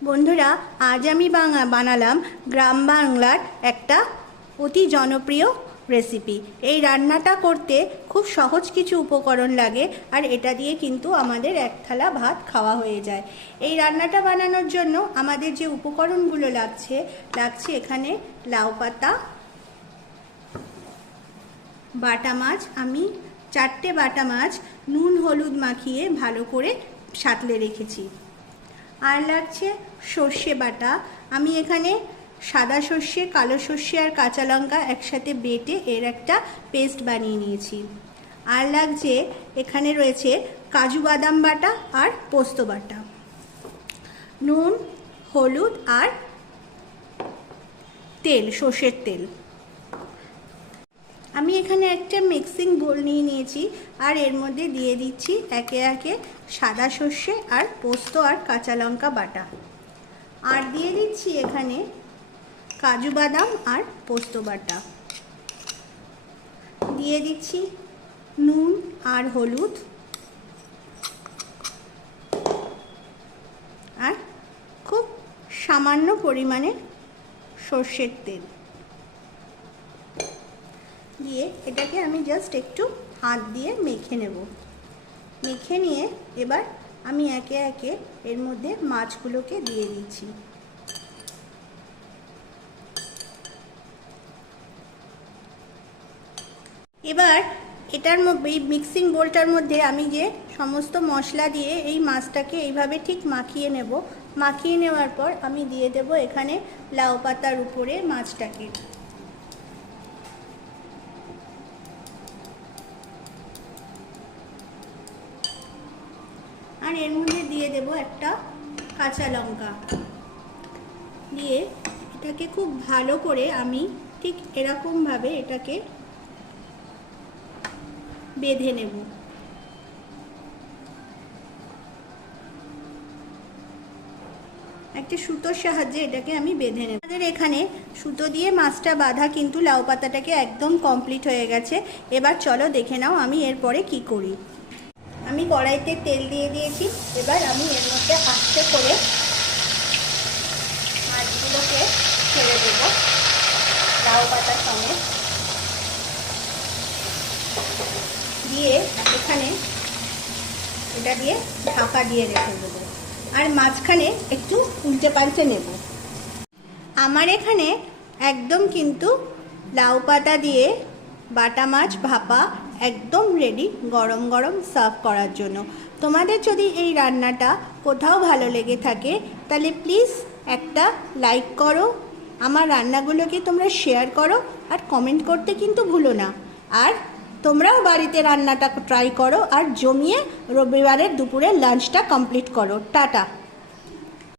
বন্ধুরা, আজ আমি বাংলা বানালাম গ্রাম বাংলার একটা অতি জনপ্রিয় রেসিপি এই রান্নাটা করতে খুব সহজ কিছু উপকরণ লাগে আর এটা দিয়ে কিন্তু আমাদের এক থালা ভাত খাওয়া হয়ে যায়। এই রান্নাটা বানানোর জন্য আমাদের যে উপকরণগুলো লাগছে লাগছে এখানে লাউ পাতা, বাটা মাছ, আমি চারটে বাটা মাছ নুন, হলুদ মাখিয়ে ভালো করে সাঁতলে রেখেছি। আর লাগছে সর্ষে বাটা। আমি এখানে সাদা সর্ষে, কালো সর্ষে আর কাঁচা লঙ্কা একসাথে বেটে এর একটা পেস্ট বানিয়ে নিয়েছি। আর লাগছে এখানে রয়েছে কাজু বাদাম বাটা আর পোস্ত বাটা। নুন, হলুদ আর তেল, সর্ষের তেল। আমি এখানে একটা মিক্সিং বোল নিয়ে নিয়েছি, আর এর মধ্যে দিয়ে দিচ্ছি একে একে সাদা সর্ষে আর পোস্ত আর কাঁচা লঙ্কা বাটা। আর দিয়ে দিচ্ছি এখানে কাজু বাদাম আর পোস্ত বাটা। দিয়ে দিচ্ছি নুন আর হলুদ। আর খুব সামান্য পরিমাণে সর্ষের তেল। এটাকে আমি জাস্ট একটু হাত দিয়ে মেখে নেব। মেখে নিয়ে এবার আমি একে একে এর মধ্যে মাছগুলোকে দিয়ে দিচ্ছি। এবার এটার এই মিক্সিং বোলটার মধ্যে আমি যে সমস্ত মশলা দিয়ে এই মাছটাকে এইভাবে ঠিক মাখিয়ে নেব। মাখিয়ে নেওয়ার পর আমি দিয়ে দেব এখানে লাউ পাতার উপরে মাছটাকে। আর এর মধ্যে দিয়ে দেব একটা কাঁচা লঙ্কা। দিয়ে এটাকে খুব ভালো করে আমি ঠিক এরকমভাবে এটাকে বেঁধে নেব। একটা সুতোর সাহায্যে এটাকে আমি বেঁধে নেব। আমাদের এখানে সুতো দিয়ে মাছটা বাঁধা কিন্তু লাউ পাতাটাকে একদম কমপ্লিট হয়ে গেছে। এবার চলো দেখে নাও আমি এরপরে কি করি। আমি কড়াইতে তেল দিয়ে দিয়েছি। এবার আমি এর মধ্যে আস্তে করে মাছগুলোকে ছেড়ে দেব। লাউ পাতার সঙ্গে। দিয়ে এখানে এটা দিয়ে ঢাকা দিয়ে রেখে দেবো। আর মাঝখানে একটু উল্টে পাল্টে নেব। আমার এখানে একদম কিন্তু লাউ পাতা দিয়ে বাটা মাছ ভাপা একদম রেডি গরম গরম সার্ভ করার জন্য। তোমাদের যদি এই রান্নাটা কোথাও ভালো লেগে থাকে, তাহলে প্লিজ একটা লাইক করো। আমার রান্নাগুলোকে তোমরা শেয়ার করো আর কমেন্ট করতে কিন্তু ভুলো না। আর তোমরাও বাড়িতে রান্নাটা ট্রাই করো আর জমিয়ে রবিবারের দুপুরে লাঞ্চটা কমপ্লিট করো। টাটা।